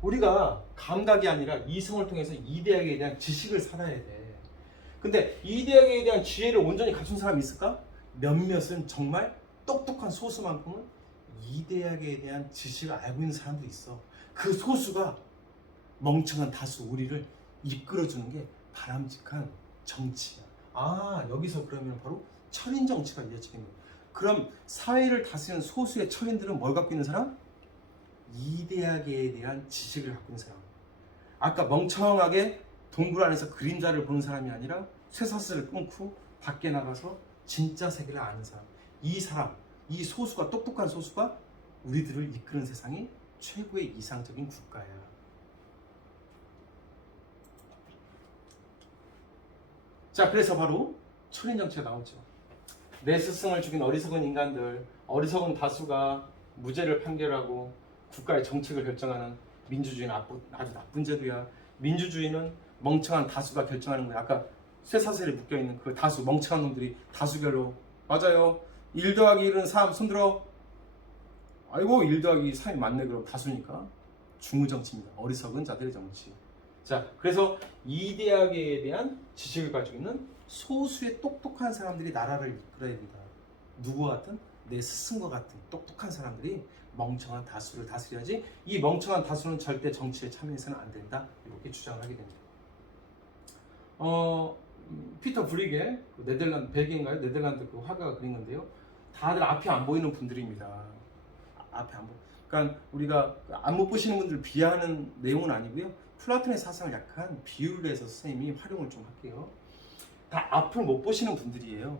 우리가 감각이 아니라 이성을 통해서 이데아계에 대한 지식을 살아야 돼. 근데 이데아계에 대한 지혜를 온전히 갖춘 사람이 있을까? 몇몇은 정말 똑똑한 소수만큼은 이데아계에 대한 지식을 알고 있는 사람도 있어. 그 소수가 멍청한 다수 우리를 이끌어주는 게 바람직한 정치야. 여기서 그러면 바로 철인 정치가 이어지겠네요. 그럼 사회를 다스리는 소수의 철인들은 뭘 갖고 있는 사람? 이데아계에 대한 지식을 갖고 있는 사람. 아까 멍청하게 동굴 안에서 그림자를 보는 사람이 아니라 쇠사슬을 끊고 밖에 나가서 진짜 세계를 아는 사람. 이 소수가, 똑똑한 소수가 우리들을 이끄는 세상이 최고의 이상적인 국가야. 자, 그래서 바로 철인 정치가 나오죠. 내 스승을 죽인 어리석은 인간들, 어리석은 다수가 무죄를 판결하고 국가의 정책을 결정하는 민주주의는 아주 나쁜 제도야. 민주주의는 멍청한 다수가 결정하는 거야. 아까 쇠사슬에 묶여있는 그 다수, 멍청한 놈들이 다수결로. 맞아요. 1 더하기 1은 3. 손들어. 아이고, 1 더하기 3이 맞네. 그럼 다수니까. 중의정치입니다. 어리석은 자들의 정치. 자, 그래서 이데아계에 대한 지식을 가지고 있는 소수의 똑똑한 사람들이 나라를 이끌어야 됩니다. 누구와 같은? 내 스승과 같은 똑똑한 사람들이 멍청한 다수를 다스려야지. 이 멍청한 다수는 절대 정치에 참여해서는 안 된다. 이렇게 주장을 하게 됩니다. 피터 브리게, 네덜란드, 벨기인가요? 네덜란드 그 화가가 그린 건데요. 다들 앞이 안 보이는 분들입니다. 앞이 안 보여. 그러니까 우리가 안 못 보시는 분들 비하하는 내용은 아니고요. 플라톤의 사상을 약간 비유를 해서 선생님이 활용을 좀 할게요. 다 앞을 못 보시는 분들이에요.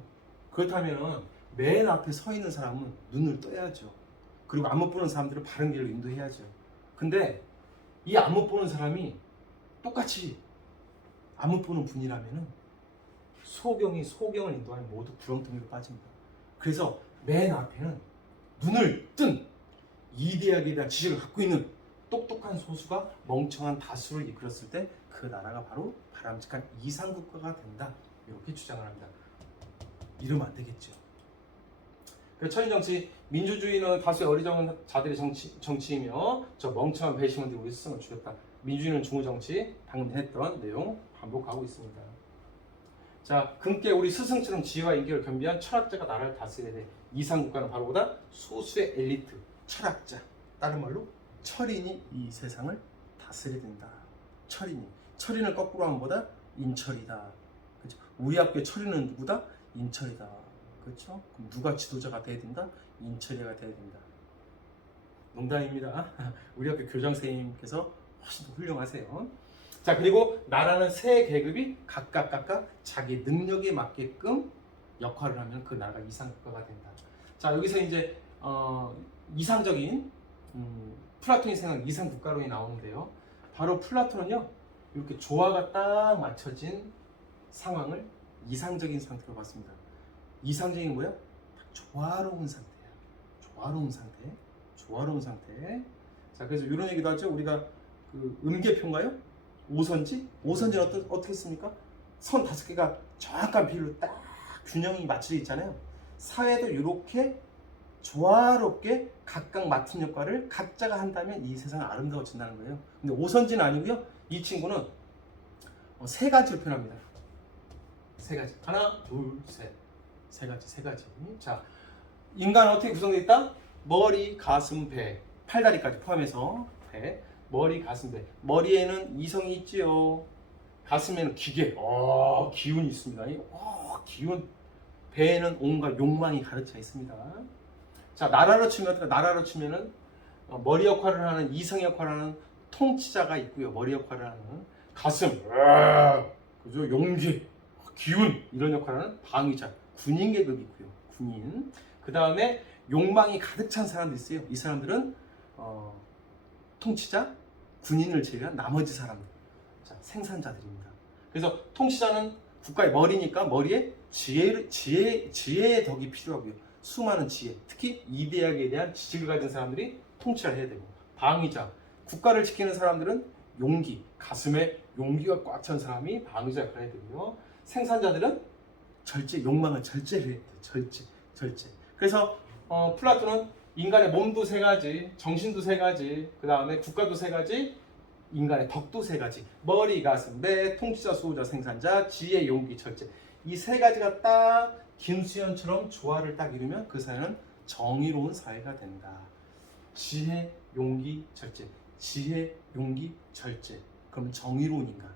그렇다면 맨 앞에 서 있는 사람은 눈을 떠야죠. 그리고 안 못 보는 사람들을 바른 길로 인도해야죠. 근데 이 안 못 보는 사람이 똑같이 안 못 보는 분이라면은 소경을 인도하는 모두 구렁텅이로 빠집니다. 그래서 맨 앞에는 눈을 뜬 이데아계에 대한 지식을 갖고 있는 똑똑한 소수가 멍청한 다수를 이끌었을 때 그 나라가 바로 바람직한 이상국가가 된다. 이렇게 주장을 합니다. 이러면 안 되겠죠. 철인정치, 민주주의는 다수의 어리석은 자들의 정치이며 저 멍청한 배심원들이 우리 스승을 죽였다. 민주주의는 중의정치, 방금 했던 내용 반복하고 있습니다. 자, 금께 우리 스승처럼 지혜와 인격을 겸비한 철학자가 나라를 다스려야 돼. 이상국가는 바로 보다 소수의 엘리트, 철학자, 다른 말로 철인이 이 세상을 다스려야 된다. 철인을 거꾸로 하면 뭐다? 인철이다. 그렇죠? 우리 학교의 철인은 누구다? 인철이다. 그렇죠? 그럼 누가 지도자가 돼야 된다? 인철이가 돼야 된다. 농담입니다. 우리 학교 교장 선생님께서 훨씬 더 훌륭하세요. 자, 그리고 나라는 세 계급이 각각 자기 능력에 맞게끔 역할을 하면 그 나라가 이상국가가 된다. 자, 여기서 이제 이상적인 플라톤이 생각한 이상국가론이 나오는데요. 바로 플라톤은요, 이렇게 조화가 딱 맞춰진 상황을 이상적인 상태로 봤습니다. 이상적인 뭐야? 조화로운 상태야. 조화로운 상태. 조화로운 상태. 자, 그래서 이런 얘기도 하죠. 우리가 그 음계표인가요? 오선지? 오선지는 어떻게 씁니까? 선 5개가 정확한 비율로 딱 균형이 맞춰져 있잖아요. 사회도 이렇게 조화롭게 각각 맡은 역할을 각자가 한다면 이 세상은 아름다워진다는 거예요. 근데 오선지는 아니고요. 이 친구는 3가지로 표현합니다. 3가지. 하나, 둘, 셋. 3가지. 자, 인간은 어떻게 구성되어 있다? 머리, 가슴, 배. 팔다리까지 포함해서 배. 머리, 가슴, 배. 머리에는 이성이 있지요. 가슴에는 기계. 기운이 있습니다. 기운. 배에는 온갖 욕망이 가득 차 있습니다. 자, 나라로 치면은 머리 역할을 하는 이성 역할을 하는 통치자가 있고요. 머리 역할을 하는 가슴, 그죠? 용기, 기운 이런 역할을 하는 방위자, 군인 계급이 있고요. 군인. 그 다음에 욕망이 가득 찬 사람도 있어요. 이 사람들은 통치자, 군인을 제외한 나머지 사람들, 자, 생산자들입니다. 그래서 통치자는 국가의 머리니까 머리에 지혜의 덕이 필요하고요. 수많은 지혜, 특히 이대학에 대한 지식을 가진 사람들이 통치를 해야 되고, 방위자, 국가를 지키는 사람들은 용기, 가슴에 용기가 꽉 찬 사람이 방위자 역할을 해야 되고요. 생산자들은 절제, 욕망을 절제를 해야 돼요. 절제. 그래서 플라톤은 인간의 몸도 3가지, 정신도 3가지, 그 다음에 국가도 3가지, 인간의 덕도 3가지. 머리, 가슴, 배, 통치자, 수호자, 생산자, 지혜, 용기, 절제. 이 3가지가 딱 김수현처럼 조화를 딱 이루면 그 사회는 정의로운 사회가 된다. 지혜, 용기, 절제. 지혜, 용기, 절제. 그러면 정의로운 인간.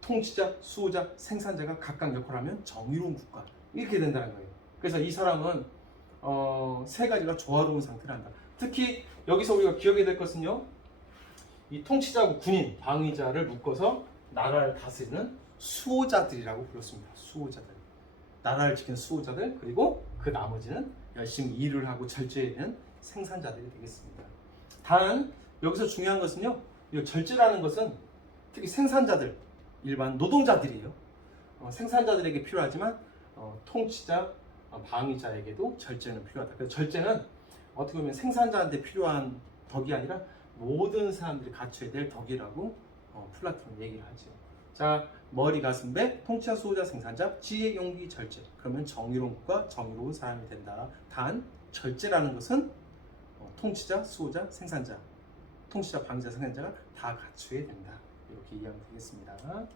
통치자, 수호자, 생산자가 각각 역할을 하면 정의로운 국가. 이렇게 된다는 거예요. 그래서 이 사람은 3가지가 조화로운 상태를 한다. 특히 여기서 우리가 기억해야 될 것은요. 이 통치자고 군인, 방위자를 묶어서 나라를 다스리는 수호자들이라고 불렀습니다. 수호자들. 나라를 지키는 수호자들, 그리고 그 나머지는 열심히 일을 하고 절제하는 생산자들이 되겠습니다. 단 여기서 중요한 것은요. 이 절제라는 것은 특히 생산자들, 일반 노동자들이에요. 생산자들에게 필요하지만 통치자, 방위자에게도 절제는 필요하다. 그래서 절제는 어떻게 보면 생산자한테 필요한 덕이 아니라 모든 사람들이 갖춰야 될 덕이라고 플라톤은 얘기를 하죠. 자, 머리, 가슴, 배, 통치자, 수호자, 생산자, 지혜, 용기, 절제. 그러면 정의로운 국가, 정의로운 사람이 된다. 단 절제라는 것은 통치자, 수호자, 생산자, 통치자, 방위자, 생산자가 다 갖춰야 된다. 이렇게 이해하면 되겠습니다.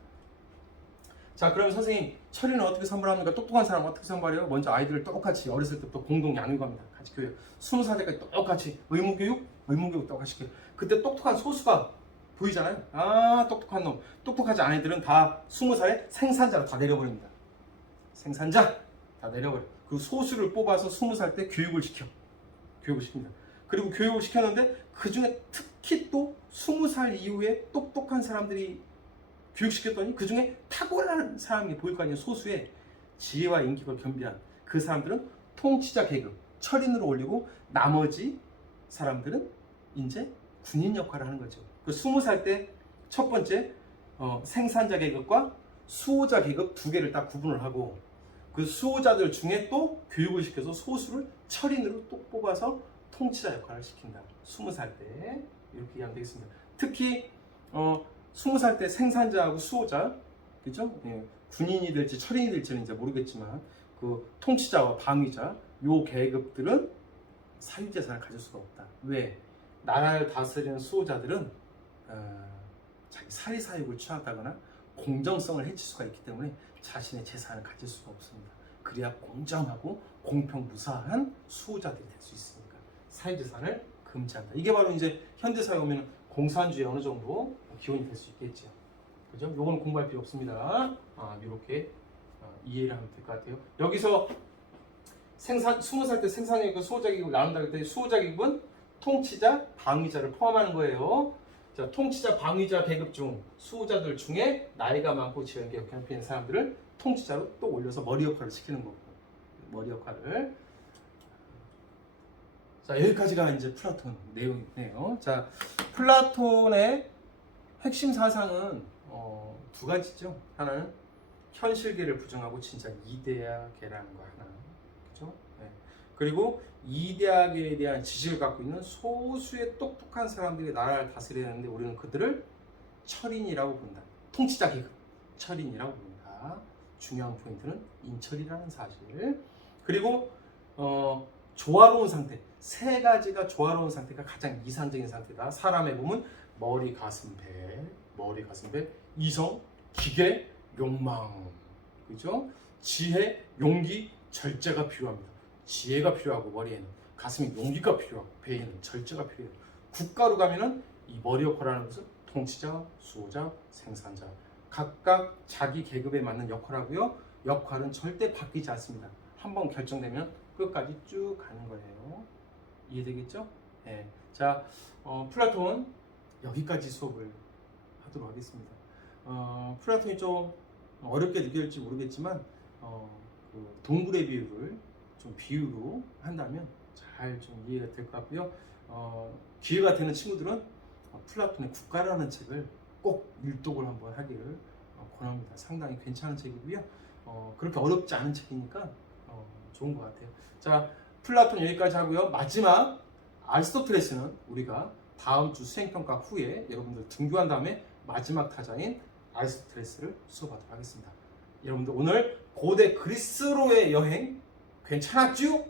자, 그럼 선생님, 철이는 어떻게 선발합니까? 똑똑한 사람 어떻게 선발해요? 먼저 아이들을 똑같이 어렸을 때부터 공동 양육합니다. 같이 교육. 20살까지 똑같이 의무교육 똑같이 교육. 그때 똑똑한 소수가 보이잖아요. 똑똑한 놈. 똑똑하지 않은 애들은 다 20살에 생산자로 다 내려버립니다. 생산자 다 내려버려. 그 소수를 뽑아서 20살 때 교육을 시킵니다. 그리고 교육을 시켰는데 그 중에 특히 또 20살 이후에 똑똑한 사람들이 교육시켰더니 그 중에 탁월한 사람이 보일 거 아니에요. 소수의 지혜와 인기가 겸비한 그 사람들은 통치자 계급, 철인으로 올리고 나머지 사람들은 이제 군인 역할을 하는 거죠. 그 20살 때 첫 번째 생산자 계급과 수호자 계급 2개를 딱 구분을 하고 그 수호자들 중에 또 교육을 시켜서 소수를 철인으로 또 뽑아서 통치자 역할을 시킨다. 20살 때 이렇게 이해하면 되겠습니다. 특히 20살 때 생산자하고 수호자, 그죠? 예, 군인이 될지 철인이 될지는 이제 모르겠지만 그 통치자와 방위자 요 계급들은 사유재산을 가질 수가 없다. 왜? 나라를 다스리는 수호자들은 자기 사리사욕을 취하다거나 공정성을 해칠 수가 있기 때문에 자신의 재산을 가질 수가 없습니다. 그래야 공정하고 공평무사한 수호자들이 될 수 있으니까 사유재산을 금지한다. 이게 바로 이제 현대사회 오면 공산주의 어느 정도 기원이 될 수 있겠죠. 그죠? 요거는 공부할 필요 없습니다. 이렇게 이해를 하면 될 것 같아요. 여기서 20살 때 생산계급, 수호자계급을 나눈다 할 때 수호자계급은 통치자, 방위자를 포함하는 거예요. 자, 통치자, 방위자 계급 중 수호자들 중에 나이가 많고 지연계 역할을 하는 사람들을 통치자로 또 올려서 머리 역할을 시키는 거고, 머리 역할을. 자, 여기까지가 이제 플라톤 내용이네요. 자, 플라톤의 핵심 사상은 두 가지죠. 하나는 현실계를 부정하고 진짜 이데아계라는 거 하나, 그죠? 네. 그리고 이데아계에 대한 지식을 갖고 있는 소수의 똑똑한 사람들이 나라를 다스려야 하는데 우리는 그들을 철인이라고 부른다. 통치자 계급 철인이라고 부른다. 중요한 포인트는 인철이라는 사실. 그리고 조화로운 상태, 세 가지가 조화로운 상태가 가장 이상적인 상태다. 사람의 몸은 머리, 가슴, 배, 이성, 기계, 욕망, 그죠? 지혜, 용기, 절제가 필요합니다. 지혜가 필요하고 머리에는, 가슴에 용기가 필요하고 배에는 절제가 필요해요. 국가로 가면은 이 머리 역할을 하는 것은 통치자, 수호자, 생산자, 각각 자기 계급에 맞는 역할하고요. 역할은 절대 바뀌지 않습니다. 한번 결정되면 끝까지 쭉 가는 거예요. 이해되겠죠? 네. 자, 플라톤 여기까지 수업을 하도록 하겠습니다. 플라톤이 좀 어렵게 느껴질지 모르겠지만 그 동굴의 비유를 좀 비유로 한다면 잘 좀 이해가 될 것 같고요. 기회가 되는 친구들은 플라톤의 국가라는 책을 꼭 일독을 한번 하기를 권합니다. 상당히 괜찮은 책이고요. 그렇게 어렵지 않은 책이니까 좋은 것 같아요. 자, 플라톤 여기까지 하고요. 마지막 아리스토텔레스는 우리가 다음 주 수행평가 후에 여러분들 등교한 다음에 마지막 타자인 아리스토텔레스를 수업하도록 하겠습니다. 여러분들 오늘 고대 그리스로의 여행 괜찮았죠?